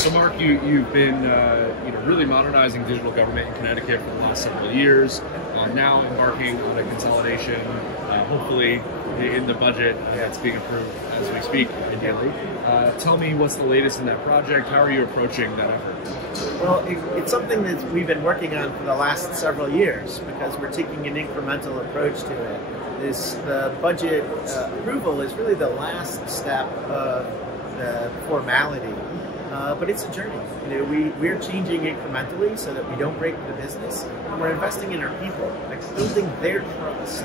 So Mark, you've been really modernizing digital government in Connecticut for the last several years. Now embarking on a consolidation, hopefully in the budget that's being approved as we speak, ideally. Tell me what's the latest in that project. How are you approaching that effort? Well, it's something that we've been working on for the last several years because we're taking an incremental approach to it. The budget approval is really the last step of the formality, but it's a journey. We're changing incrementally so that we don't break the business, and we're investing in our people, like building their trust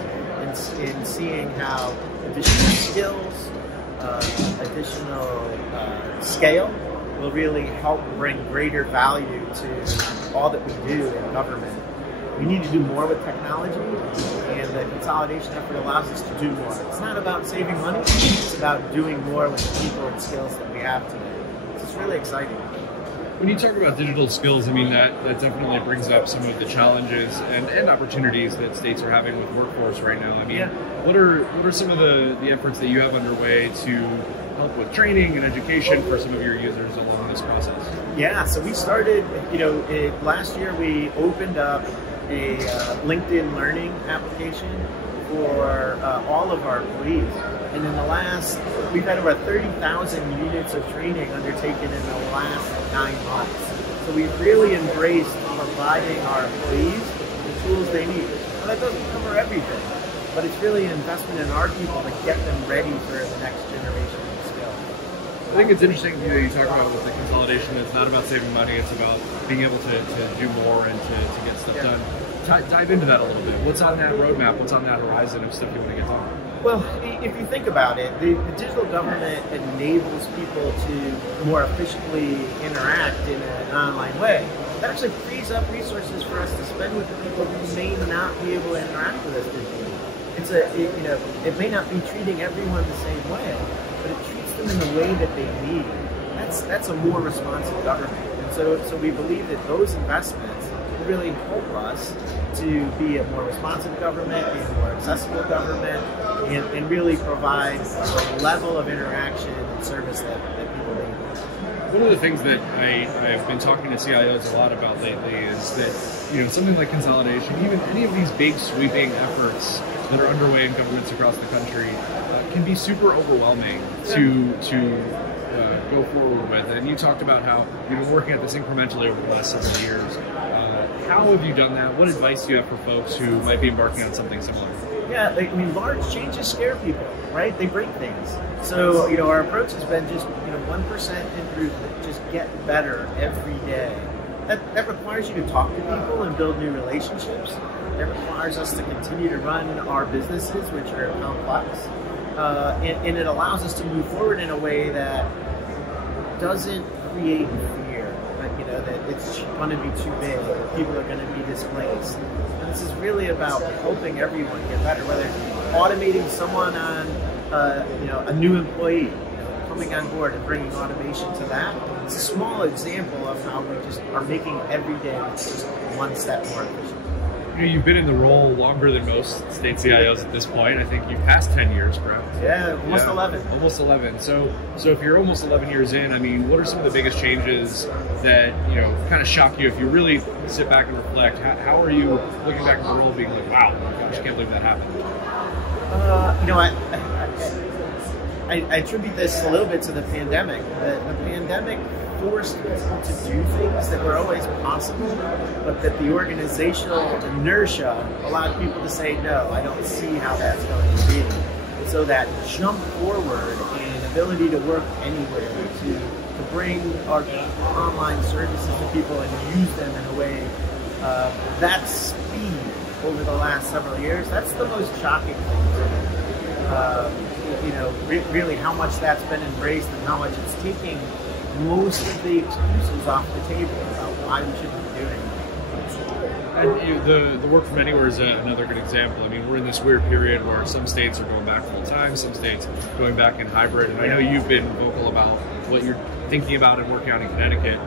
in seeing how additional skills, additional scale will really help bring greater value to all that we do in government. We need to do more with technology, and the consolidation effort allows us to do more. It's not about saving money, it's about doing more with the people and skills that we have today. It's really exciting. When you talk about digital skills, I mean, that definitely brings up some of the challenges and opportunities that states are having with workforce right now. I mean, what are some of the efforts that you have underway to help with training and education for some of your users along this process? Yeah, so we started, last year we opened up a LinkedIn Learning application for all of our employees. And in the last, we've had over 30,000 units of training undertaken in the last 9 months. So we've really embraced providing our employees the tools they need. Well, that doesn't cover everything, but it's really an investment in our people to get them ready for the next generation of skills. I think it's interesting you talk about with the consolidation. It's not about saving money, it's about being able to do more and to get stuff done. Dive into that a little bit. What's on that roadmap? What's on that horizon of stuff you want to get done? Well, if you think about it, the digital government enables people to more efficiently interact in an online way. That actually frees up resources for us to spend with the people who may not be able to interact with us digitally. It may not be treating everyone the same way, but it treats them in the way that they need. That's a more responsive government. And so we believe that those investments will really help us to be a more responsive government, be a more accessible government, and really provide the level of interaction and service that people need. One of the things that I've been talking to CIOs a lot about lately is that something like consolidation, even any of these big sweeping efforts that are underway in governments across the country, can be super overwhelming to go forward with. And you talked about how you've been working at this incrementally over the last several years. How have you done that? What advice do you have for folks who might be embarking on something similar? Yeah, large changes scare people, right? They break things. So, our approach has been just, 1% improvement, just get better every day. That requires you to talk to people and build new relationships. That requires us to continue to run our businesses, which are complex. And it allows us to move forward in a way that doesn't create fear, that it's going to be too big, or people are going to be displaced. And this is really about helping everyone get better, whether it's automating someone on, a new employee, coming on board and bringing automation to that. It's a small example of how we just are making every day just one step more efficient. You've been in the role longer than most state CIOs at this point. I think you've passed 10 years, correct? Yeah, almost 11. Almost 11. So if you're almost 11 years in, I mean, what are some of the biggest changes that, kind of shock you? If you really sit back and reflect, how are you looking back at the role being like, wow, gosh, I can't believe that happened? I attribute this a little bit to the pandemic. The pandemic forced people to do things that were always possible, but that the organizational inertia allowed people to say, no, I don't see how that's going to be. And so that jump forward and ability to work anywhere, to bring our online services to people and use them in a way, that speed over the last several years, that's the most shocking thing to me. Really how much that's been embraced and how much it's taking most of the excuses off the table about why we should be doing it. And the work from anywhere is another good example. I mean, we're in this weird period where some states are going back full time, some states going back in hybrid, and I know you've been vocal about what you're thinking about and working on in Connecticut.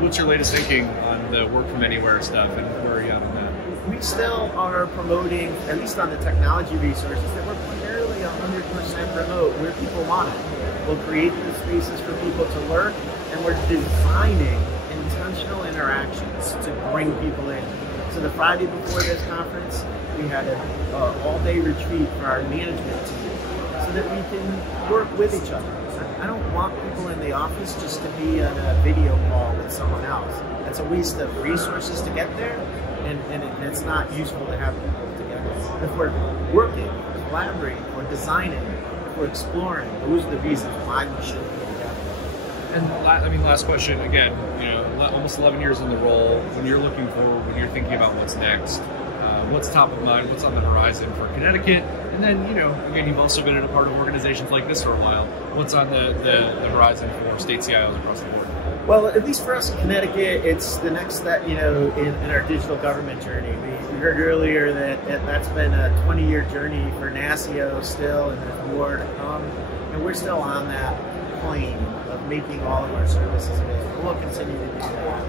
What's your latest thinking on the work from anywhere stuff, and where are you at on that? We still are promoting, at least on the technology resources, that we're primarily 100% remote where people want it. We'll create the spaces for people to work, and we're designing intentional interactions to bring people in. So the Friday before this conference, we had an all-day retreat for our management team so that we can work with each other. I don't want people in the office just to be on a video call with someone else. That's a waste of resources to get there, and it's not useful to have people together. If we're working, collaborating, or designing, or exploring, those are the reasons why we should be together. And last question again. Almost 11 years in the role. When you're looking forward, when you're thinking about what's next, what's top of mind? What's on the horizon for Connecticut? And then, again, you've also been in a part of organizations like this for a while. What's on the horizon for state CIOs across the board? Well, at least for us in Connecticut, it's the next step, in our digital government journey. We heard earlier that that's been a 20-year journey for NASIO still, and there's more to come. And we're still on that plane of making all of our services available. We'll continue to do that.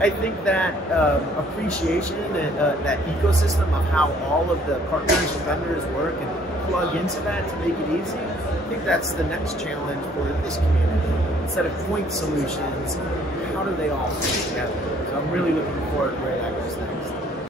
I think that appreciation and that ecosystem of how all of the partners and vendors work and plug into that to make it easy, I think that's the next challenge for this community. Instead of point solutions, how do they all fit together? So I'm really looking forward to where that goes next.